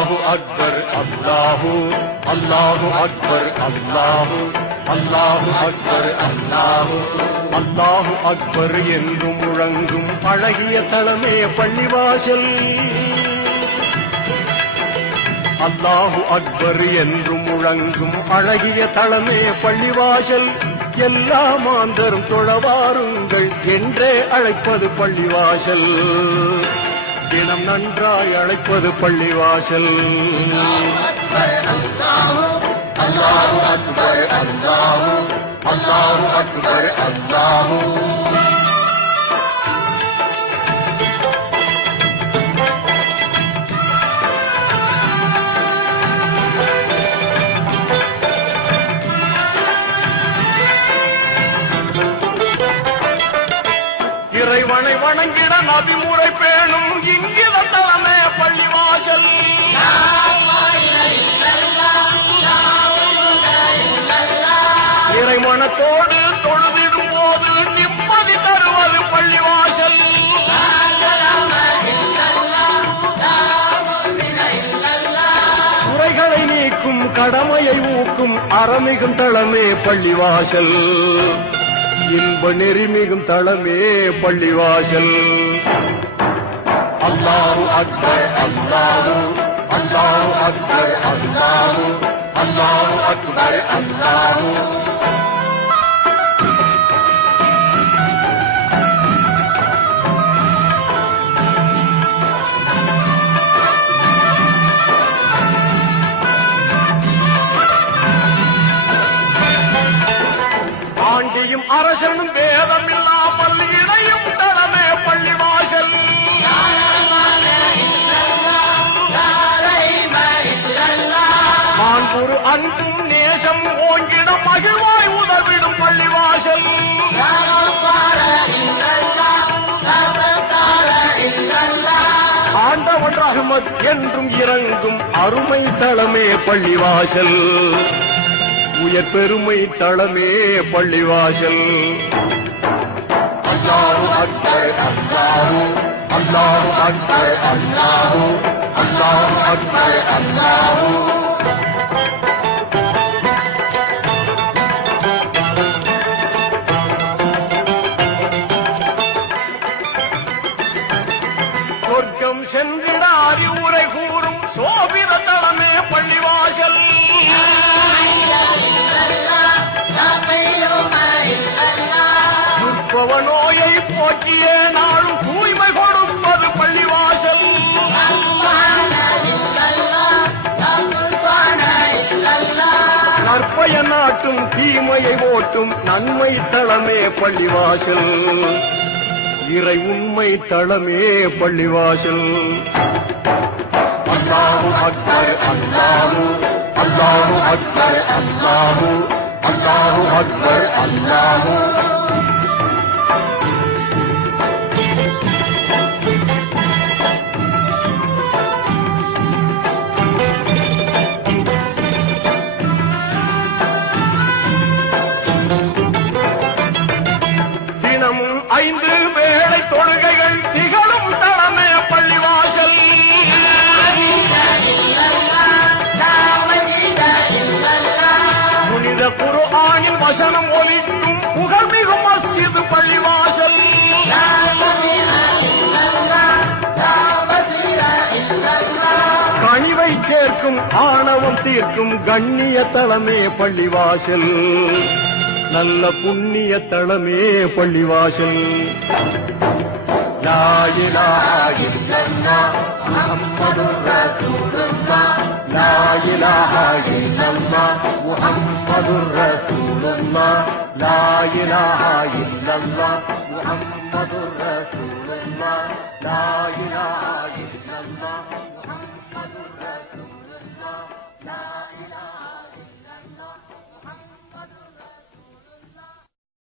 அல்லாஹு அக்பர் அல்லாஹு அல்லாஹு அக்பர் அல்லாஹு அல்லாஹு அக்பர் அல்லாஹு அல்லாஹு அக்பர் என்று முழங்கும் அழகிய தலமே பள்ளிவாசல். அல்லாஹு அக்பர் என்று முழங்கும் அழகிய தலமே பள்ளிவாசல். எல்லா மாந்தரும் தொழவாருங்கள் என்றே அழைப்பது பள்ளிவாசல். தினம் நன்றாய் அழைப்பது பள்ளிவாசல். அல்லாஹு அக்பர் அல்லாஹு அல்லாஹு அக்பர் அல்லாஹு. இறைவனை வணங்கிட நபிமுறை பேணும் இங்கித தலமே பள்ளிவாசல். இறைமனத்தோடு தொழுதிடும் போது நிம்மதி தருவது பள்ளிவாசல். குறைகளை நீக்கும் கடமையை ஊக்கும் அறமிகும் தளமே பள்ளிவாசல். இன்ப நெறிமிகும் தளமே பள்ளிவாசல். அல்லாஹு அக்பர் அல்லாஹு அல்லாஹு அக்பர் அல்லாஹு அல்லாஹு அக்பர் அல்லாஹு. ஆண்டியும் அரசனும் வேதம் இல்லாமல் இணையும் தலமே பள்ளிவாசல். மாண்புரு அன்பும் நேசம் ஓங்கிட மகிழ்வாய் உதவிடும் பள்ளிவாசல். ஆண்டவன் ரஹ்மத் என்றும் இறங்கும் அருமை தளமே பள்ளிவாசல். உயர் பெருமை தளமே பள்ளிவாசல். அல்லாஹு அக்பர் அல்லாஹு அல்லாஹு அக்பர் அல்லாஹு அல்லாஹு அக்பர் அல்லாஹு. சொர்க்கம் சென்றிட அறிவுரை கூறும் சோபித தளமே பள்ளிவாசல். நோயை போற்றிய நாளும் தூய்மை கொடுப்பது பள்ளிவாசல். நற்பய நாட்டும் தீமையை ஓட்டும் நன்மை தளமே பள்ளிவாசல். இறை உண்மை தளமே பள்ளிவாசல். அல்லாஹு அக்பர் அல்லாஹு அல்லாஹு அக்பர் அல்லாஹு அல்லாஹு அக்பர் அல்லாஹு. தினமும் 5 வேளை தொழுகைகள் திகழும் தளமே பள்ளிவாசல். புனித குர்ஆனின் வசனம் ஒலிக்கும் புகழ்மிகு மஸ்ஜித் பள்ளிவாசல். கனிவை சேர்க்கும் ஆணவம் தீர்க்கும் கண்ணிய தளமே பள்ளிவாசல். நல்ல புண்ணிய தளமே பள்ளிவாசல். லா இலாஹ இல்லல்லாஹ் முஹம்மதுர் ரசூலுல்லாஹ் லா இலாஹ இல்லல்லாஹ் முஹம்மதுர் ரசூலுல்லாஹ் லா இலாஹ இல்லல்லாஹ் முஹம்மதுர் ரசூலுல்லாஹ் லா இலாஹ